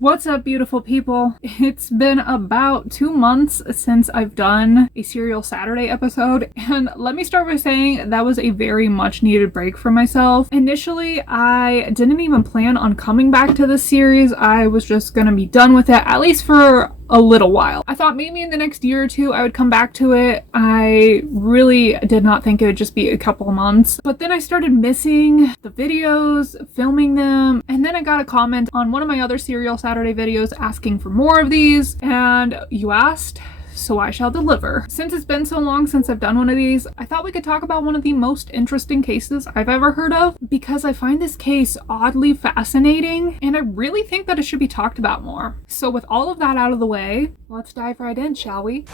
What's up, beautiful people? It's been about 2 months since I've done a Serial Saturday episode, and let me start by saying that was a very much needed break for myself. Initially, I didn't even plan on coming back to this series. I was just gonna be done with it, at least for a little while. I thought maybe in the next year or two I would come back to it. I really did not think it would just be a couple of months. But then I started missing the videos, filming them, and then I got a comment on one of my other Serial Saturday videos asking for more of these, and you asked, so I shall deliver. Since it's been so long since I've done one of these, I thought we could talk about one of the most interesting cases I've ever heard of, because I find this case oddly fascinating, and I really think that it should be talked about more. So with all of that out of the way, let's dive right in, shall we?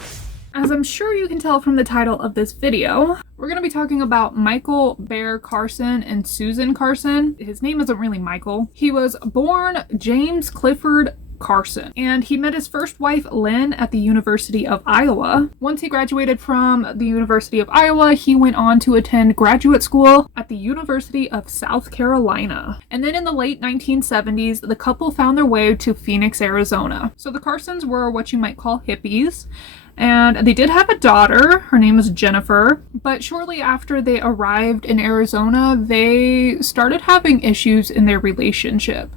As I'm sure you can tell from the title of this video, we're going to be talking about Michael Bear Carson and Suzan Carson. His name isn't really Michael. He was born James Clifford Carson, and he met his first wife Lynn at the University of Iowa. Once he graduated from the University of Iowa, he went on to attend graduate school at the University of South Carolina. And then in the late 1970s, the couple found their way to Phoenix, Arizona. So the Carsons were what you might call hippies. And they did have a daughter. Her name is Jennifer. But shortly after they arrived in Arizona, they started having issues in their relationship,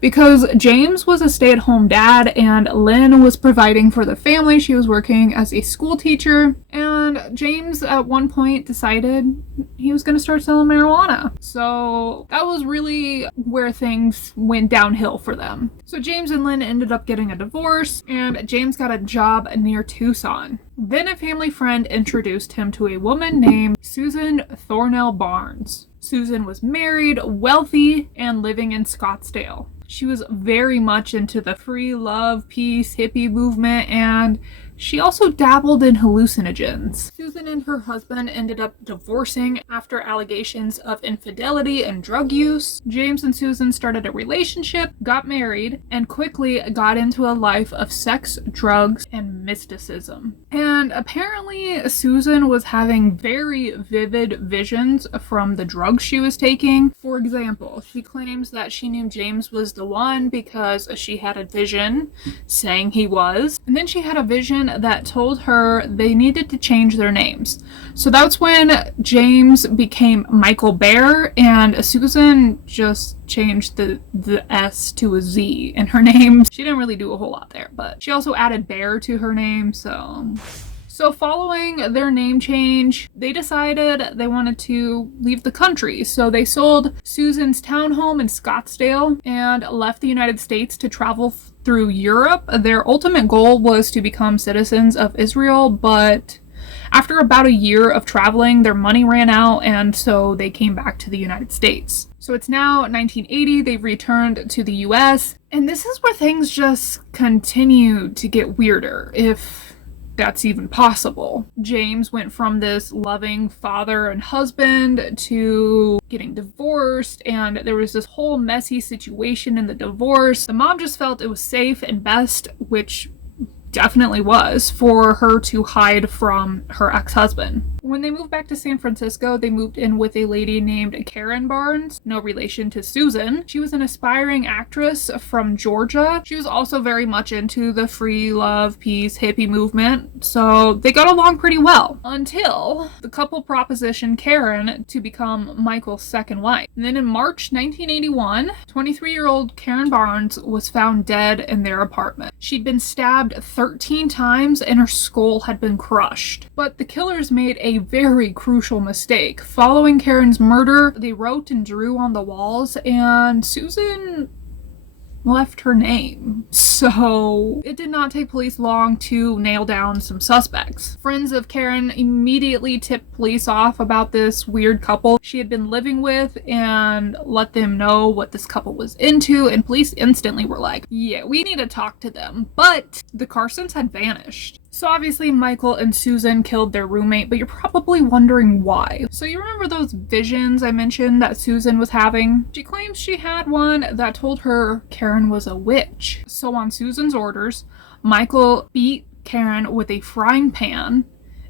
because James was a stay-at-home dad and Lynn was providing for the family. She was working as a school teacher, and James at one point decided he was going to start selling marijuana. So that was really where things went downhill for them. So James and Lynn ended up getting a divorce, and James got a job near Tucson. Then a family friend introduced him to a woman named Suzan Thornell Barnes. Suzan was married, wealthy, and living in Scottsdale. She was very much into the free love, peace, hippie movement, and she also dabbled in hallucinogens. Suzan and her husband ended up divorcing after allegations of infidelity and drug use. James and Suzan started a relationship, got married, and quickly got into a life of sex, drugs, and mysticism. And apparently Suzan was having very vivid visions from the drugs she was taking. For example, she claims that she knew James was the one because she had a vision saying he was. And then she had a vision that told her they needed to change their names. So that's when James became Michael Bear, and Suzan just changed the S to a Z in her name. She didn't really do a whole lot there, but she also added Bear to her name, So following their name change, they decided they wanted to leave the country. So they sold Suzan's townhome in Scottsdale and left the United States to travel through Europe. Their ultimate goal was to become citizens of Israel, but after about a year of traveling, their money ran out, and so they came back to the United States. So it's now 1980, they've returned to the US, and this is where things just continue to get weirder, if that's even possible. James went from this loving father and husband to getting divorced, and there was this whole messy situation in the divorce. The mom just felt it was safe and best, which definitely was, for her to hide from her ex-husband. When they moved back to San Francisco, they moved in with a lady named Karen Barnes, no relation to Suzan. She was an aspiring actress from Georgia. She was also very much into the free love, peace, hippie movement, so they got along pretty well, until the couple propositioned Karen to become Michael's second wife. And then in March 1981, 23-year-old Karen Barnes was found dead in their apartment. She'd been stabbed 13 times and her skull had been crushed. But the killers made a very crucial mistake. Following Karen's murder, they wrote and drew on the walls, and Suzan left her name. So it did not take police long to nail down some suspects. Friends of Karen immediately tipped police off about this weird couple she had been living with and let them know what this couple was into, and police instantly were like, yeah, we need to talk to them. But the Carsons had vanished. So obviously Michael and Suzan killed their roommate, but you're probably wondering why. So you remember those visions I mentioned that Suzan was having? She claims she had one that told her Karen was a witch. So on Suzan's orders, Michael beat Karen with a frying pan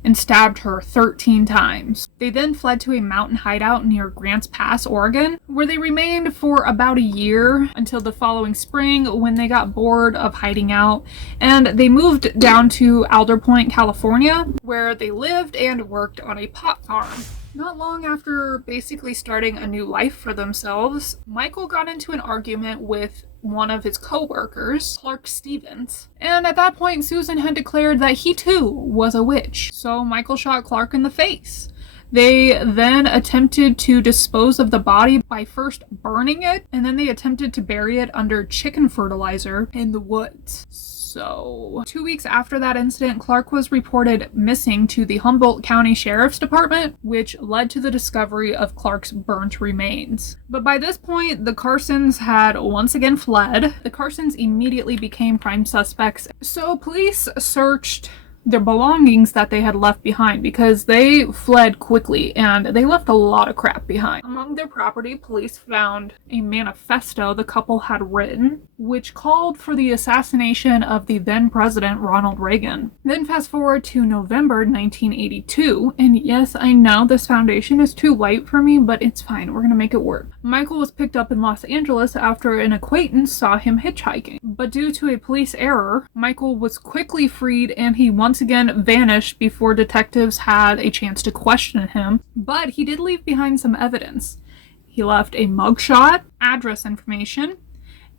and stabbed her 13 times. They then fled to a mountain hideout near Grants Pass, Oregon, where they remained for about a year until the following spring when they got bored of hiding out, and they moved down to Alder Point, California, where they lived and worked on a pot farm. Not long after basically starting a new life for themselves, Michael got into an argument with one of his co-workers, Clark Stevens. And at that point, Suzan had declared that he too was a witch. So Michael shot Clark in the face. They then attempted to dispose of the body by first burning it, and then they attempted to bury it under chicken fertilizer in the woods. So, 2 weeks after that incident, Clark was reported missing to the Humboldt County Sheriff's Department, which led to the discovery of Clark's burnt remains. But by this point, the Carsons had once again fled. The Carsons immediately became prime suspects, so police searched their belongings that they had left behind because they fled quickly and they left a lot of crap behind. Among their property, police found a manifesto the couple had written, which called for the assassination of the then president Ronald Reagan. Then fast forward to November 1982, and yes, I know this foundation is too light for me, but it's fine, we're gonna make it work. Michael was picked up in Los Angeles after an acquaintance saw him hitchhiking, but due to a police error, Michael was quickly freed and he once again vanished before detectives had a chance to question him, but he did leave behind some evidence. He left a mugshot, address information,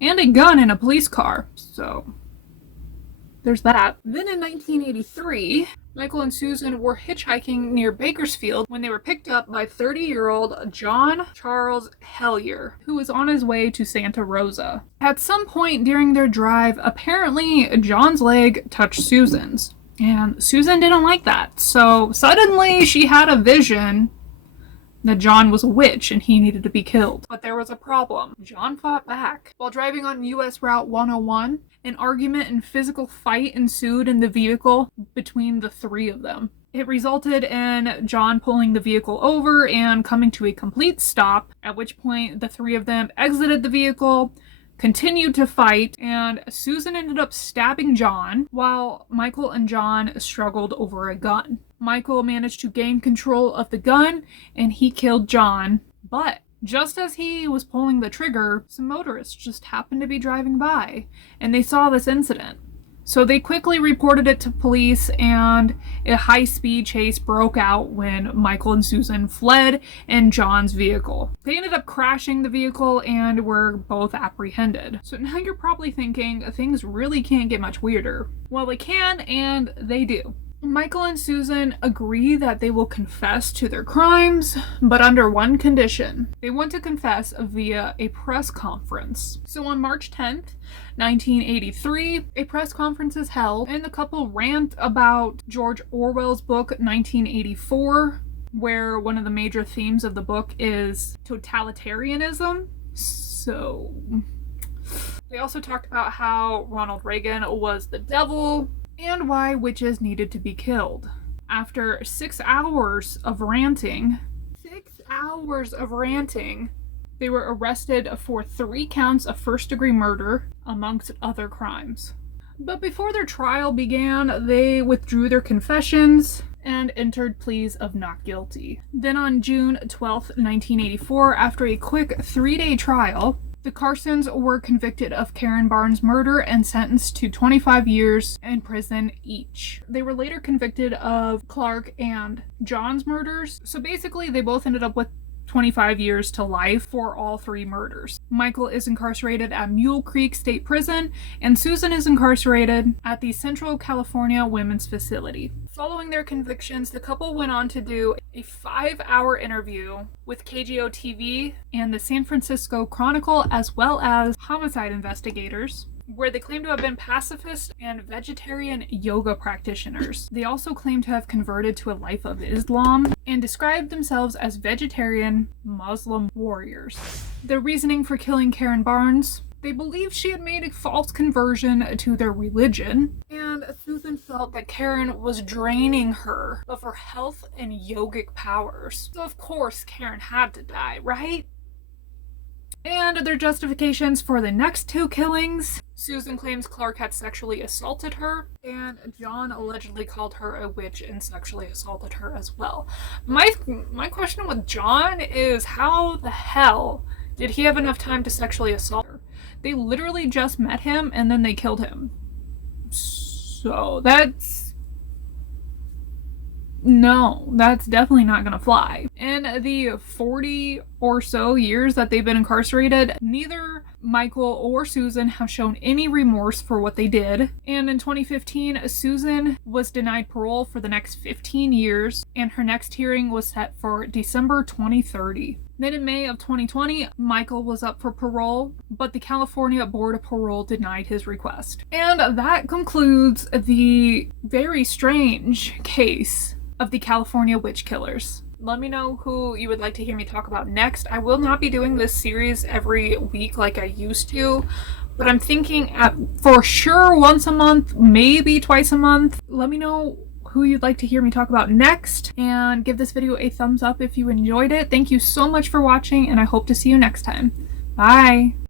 and a gun in a police car, so there's that. Then in 1983, Michael and Suzan were hitchhiking near Bakersfield when they were picked up by 30-year-old John Charles Hellier, who was on his way to Santa Rosa. At some point during their drive, apparently John's leg touched Suzan's, and Suzan didn't like that, so suddenly she had a vision that John was a witch and he needed to be killed. But there was a problem. John fought back. While driving on US Route 101, an argument and physical fight ensued in the vehicle between the three of them. It resulted in John pulling the vehicle over and coming to a complete stop, at which point the three of them exited the vehicle, continued to fight, and Suzan ended up stabbing John while Michael and John struggled over a gun. Michael managed to gain control of the gun and he killed John, but just as he was pulling the trigger, some motorists just happened to be driving by and they saw this incident. So they quickly reported it to police and a high-speed chase broke out when Michael and Suzan fled in John's vehicle. They ended up crashing the vehicle and were both apprehended. So now you're probably thinking things really can't get much weirder. Well, they can, and they do. Michael and Suzan agree that they will confess to their crimes, but under one condition. They want to confess via a press conference. So on March 10th, 1983, a press conference is held, and the couple rant about George Orwell's book 1984, where one of the major themes of the book is totalitarianism. So they also talked about how Ronald Reagan was the devil, and why witches needed to be killed. After 6 hours of ranting, they were arrested for 3 counts of first-degree murder, amongst other crimes. But before their trial began, they withdrew their confessions and entered pleas of not guilty. Then on June 12th, 1984, after a quick 3-day trial, the Carsons were convicted of Karen Barnes' murder and sentenced to 25 years in prison each. They were later convicted of Clark and John's murders, so basically they both ended up with 25 years to life for all 3 murders. Michael is incarcerated at Mule Creek State Prison, and Suzan is incarcerated at the Central California Women's Facility. Following their convictions, the couple went on to do a 5-hour interview with KGO-TV and the San Francisco Chronicle, as well as homicide investigators, where they claim to have been pacifist and vegetarian yoga practitioners. They also claim to have converted to a life of Islam and described themselves as vegetarian Muslim warriors. Their reasoning for killing Karen Barnes: they believed she had made a false conversion to their religion, and Suzan felt that Karen was draining her of her health and yogic powers. So of course Karen had to die, right? And their justifications for the next 2 killings: Suzan claims Clark had sexually assaulted her, and John allegedly called her a witch and sexually assaulted her as well. My question with John is, how the hell did he have enough time to sexually assault her? They literally just met him and then they killed him. So that's definitely not gonna fly. In the 40 or so years that they've been incarcerated, neither Michael or Suzan have shown any remorse for what they did. And in 2015, Suzan was denied parole for the next 15 years, and her next hearing was set for December 2030. Then in May of 2020, Michael was up for parole, but the California Board of Parole denied his request. And that concludes the very strange case of the California witch killers. Let me know who you would like to hear me talk about next. I will not be doing this series every week like I used to, but I'm thinking for sure once a month, maybe twice a month. Let me know who you'd like to hear me talk about next, and give this video a thumbs up if you enjoyed it. Thank you so much for watching, and I hope to see you next time. Bye!